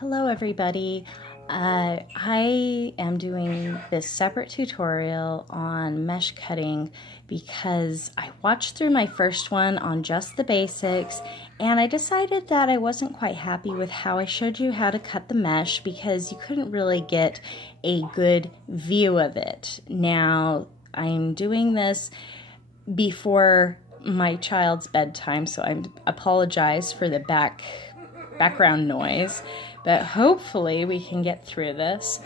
Hello everybody. I am doing this separate tutorial on mesh cutting because I watched through my first one on just the basics and I decided that I wasn't quite happy with how I showed you how to cut the mesh because you couldn't really get a good view of it. Now I'm doing this before my child's bedtime, so I apologize for the background noise, but hopefully we can get through this.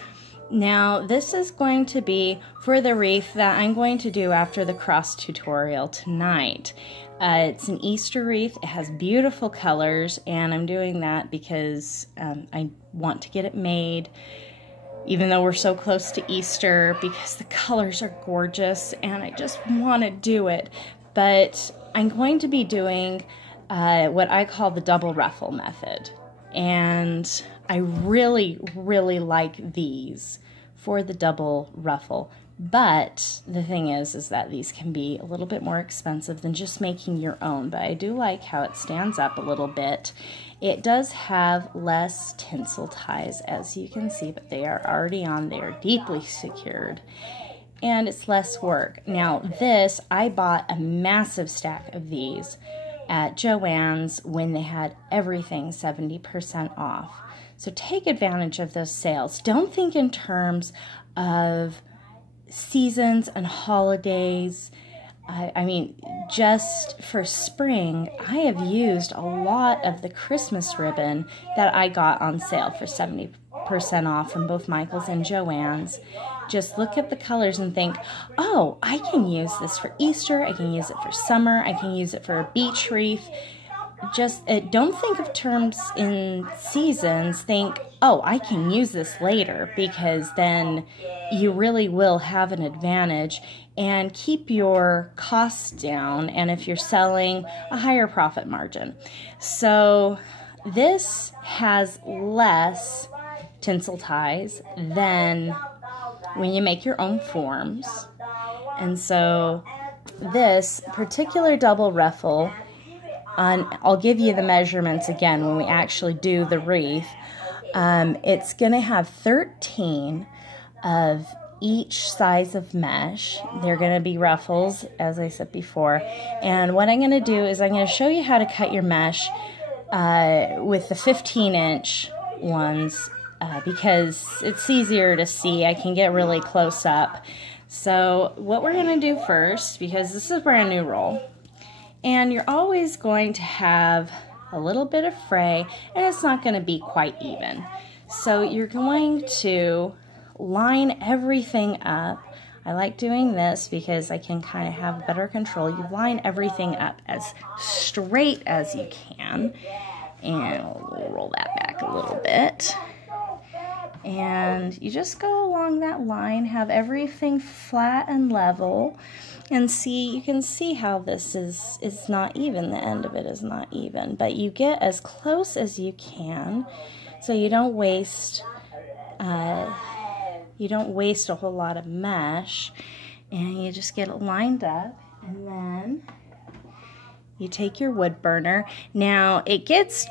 Now this is going to be for the wreath that I'm going to do after the cross tutorial tonight. It's an Easter wreath. It has beautiful colors and I'm doing that because I want to get it made even though we're so close to Easter, because the colors are gorgeous and I just want to do it. But I'm going to be doing what I call the double ruffle method. And I really like these for the double ruffle. But the thing is that these can be a little bit more expensive than just making your own. But I do like how it stands up a little bit. It does have less tinsel ties, as you can see, but they are already on there, deeply secured. And it's less work. Now this, I bought a massive stack of these at Joann's when they had everything 70% off. So take advantage of those sales. Don't think in terms of seasons and holidays. I mean, just for spring, I have used a lot of the Christmas ribbon that I got on sale for 70% off from both Michael's and Joann's. Just look at the colors and think, oh, I can use this for Easter, I can use it for summer, I can use it for a beach wreath. Just don't think of terms in seasons. Think, oh, I can use this later, because then you really will have an advantage and keep your costs down, and if you're selling, a higher profit margin. So this has less tinsel ties than when you make your own forms. And so this particular double ruffle, I'll give you the measurements again when we actually do the wreath. It's going to have 13 of each size of mesh. They're going to be ruffles, as I said before. And what I'm going to do is I'm going to show you how to cut your mesh with the 15-inch ones because it's easier to see. I can get really close up. So what we're going to do first, because this is a brand new roll, and you're always going to have a little bit of fray, and it's not going to be quite even. So you're going to line everything up. I like doing this because I can kind of have better control. You line everything up as straight as you can. And we'll roll that back a little bit. And you just go along that line, have everything flat and level. And see, you can see how this is not even. The end of it is not even. But you get as close as you can so you don't waste a whole lot of mesh. And you just get it lined up. And then you take your wood burner. Now it gets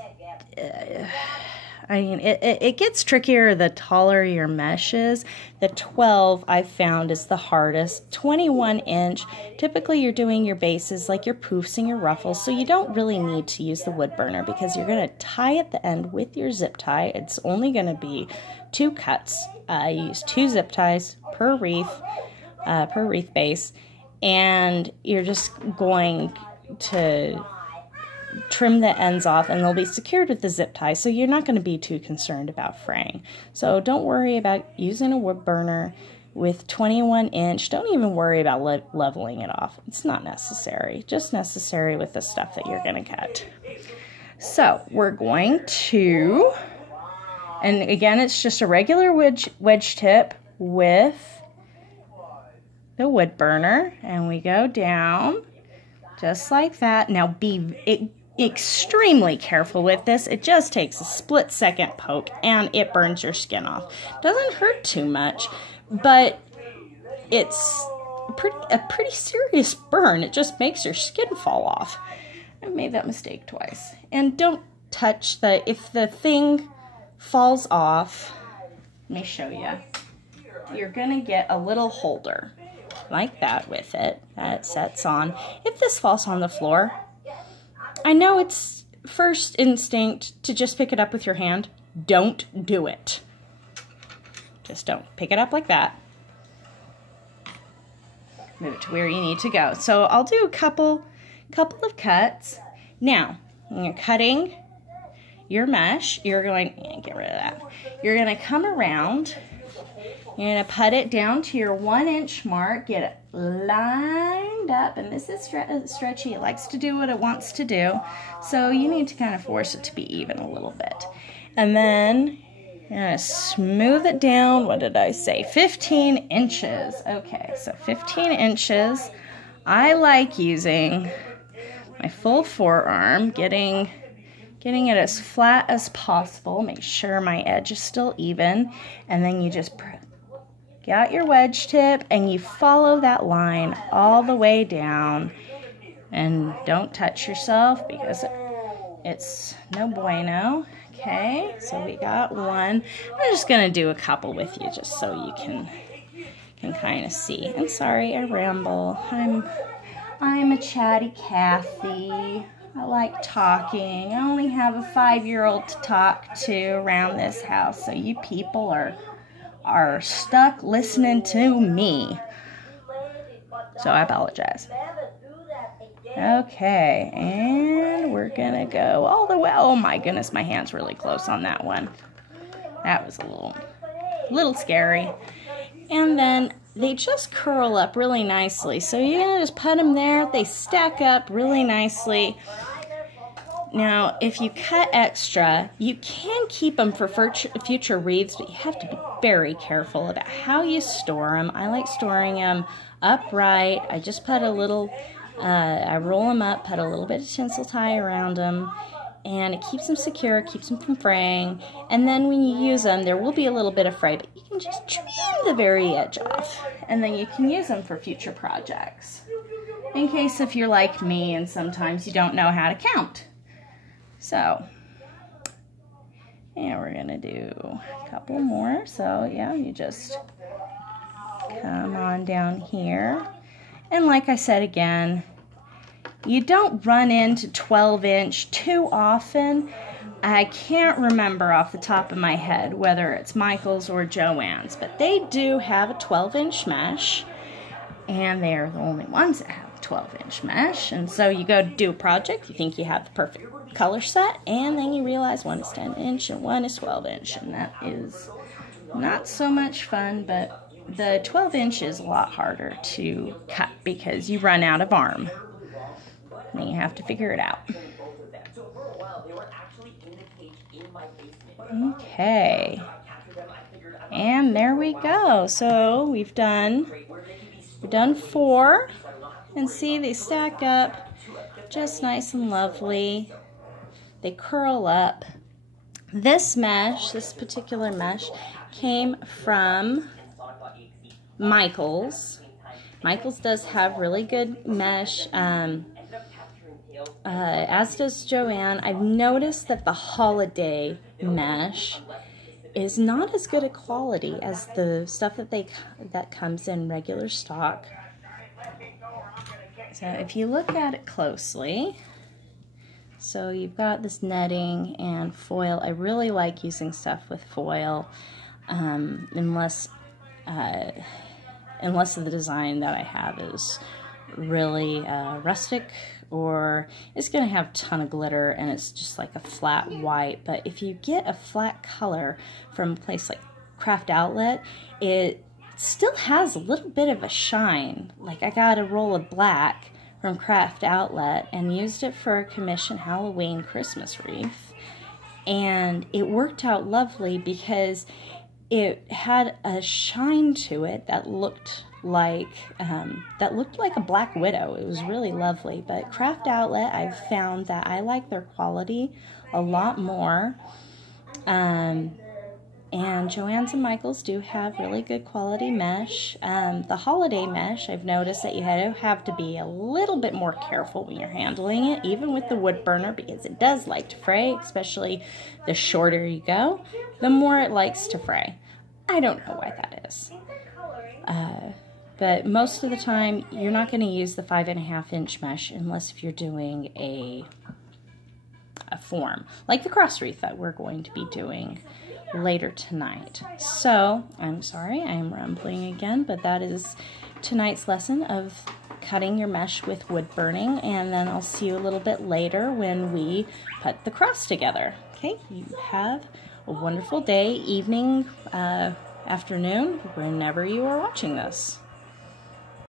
it gets trickier the taller your mesh is. The 12 I've found is the hardest. 21-inch, typically you're doing your bases like your poofs and your ruffles, so you don't really need to use the wood burner because you're going to tie at the end with your zip tie. It's only going to be 2 cuts. I use 2 zip ties per wreath base, and you're just going to trim the ends off and they'll be secured with the zip tie, so you're not going to be too concerned about fraying. So don't worry about using a wood burner with 21-inch. Don't even worry about leveling it off. It's not necessary. Just necessary with the stuff that you're going to cut. So we're going to, and again, it's just a regular wedge tip with the wood burner, and we go down just like that. Now be extremely careful with this. It just takes a split-second poke and it burns your skin off. Doesn't hurt too much, but it's a pretty serious burn. It just makes your skin fall off. I've made that mistake twice. And don't touch if the thing falls off, let me show you. You're gonna get a little holder like that with it that sets on. If this falls on the floor, I know it's first instinct to just pick it up with your hand. Don't do it. Just don't. Pick it up like that. Move it to where you need to go. So I'll do a couple of cuts. Now, when you're cutting your mesh, you're going, get rid of that. You're going to come around. You're going to put it down to your 1 inch mark. Get it lined up. And this is stretchy. It likes to do what it wants to do. So you need to kind of force it to be even a little bit. And then you're going to smooth it down. What did I say? 15 inches. Okay, so 15 inches. I like using my full forearm, getting it as flat as possible. Make sure my edge is still even. And then you just get out your wedge tip and you follow that line all the way down. And don't touch yourself because it's no bueno. Okay, so we got one. I'm just gonna do a couple with you just so you can kind of see. And sorry, I ramble. I'm a chatty Cathy. I like talking. I only have a 5-year-old to talk to around this house, so you people are stuck listening to me. So I apologize. Okay, and we're gonna go all the way. Oh my goodness, my hand's really close on that one. That was a little scary. And then they just curl up really nicely. So you're gonna just put them there. They stack up really nicely. Now, if you cut extra, you can keep them for future wreaths, but you have to be very careful about how you store them. I like storing them upright. I just put a little, I roll them up, put a little bit of tinsel tie around them, and it keeps them secure, keeps them from fraying. And then when you use them, there will be a little bit of fray, but you can just trim the very edge off. And then you can use them for future projects. In case if you're like me and sometimes you don't know how to count. So, and we're gonna do a couple more. So yeah, you just come on down here. And like I said again, you don't run into 12-inch too often. I can't remember off the top of my head whether it's Michael's or Joann's, but they do have a 12-inch mesh, and they're the only ones that have a 12-inch mesh. And so you go to do a project, you think you have the perfect color set, and then you realize one is 10-inch and one is 12-inch, and that is not so much fun. But the 12-inch is a lot harder to cut because you run out of arm. And you have to figure it out. Okay. And there we go. So we've done 4. And see, they stack up just nice and lovely. They curl up. This mesh, this particular mesh, came from Michael's. Michael's does have really good mesh. As does Joann. I've noticed that the holiday mesh is not as good a quality as the stuff that comes in regular stock. So if you look at it closely, so you've got this netting and foil. I really like using stuff with foil, unless the design that I have is really rustic, or it's going to have a ton of glitter and it's just like a flat white. But if you get a flat color from a place like Craft Outlet, it still has a little bit of a shine. Like I got a roll of black from Craft Outlet and used it for a commission Halloween Christmas wreath, and it worked out lovely because it had a shine to it that looked like a Black Widow. It was really lovely. But Craft Outlet, I've found that I like their quality a lot more. And Joann's and Michael's do have really good quality mesh. The holiday mesh, I've noticed that you have to be a little bit more careful when you're handling it, even with the wood burner, because it does like to fray, especially the shorter you go, the more it likes to fray. I don't know why that is. But most of the time, you're not going to use the 5.5-inch mesh unless if you're doing a form, like the cross wreath that we're going to be doing later tonight. So, I'm sorry, I'm rambling again, but that is tonight's lesson of cutting your mesh with wood burning, and then I'll see you a little bit later when we put the cross together. Okay, you have a wonderful day, evening, afternoon, whenever you are watching this.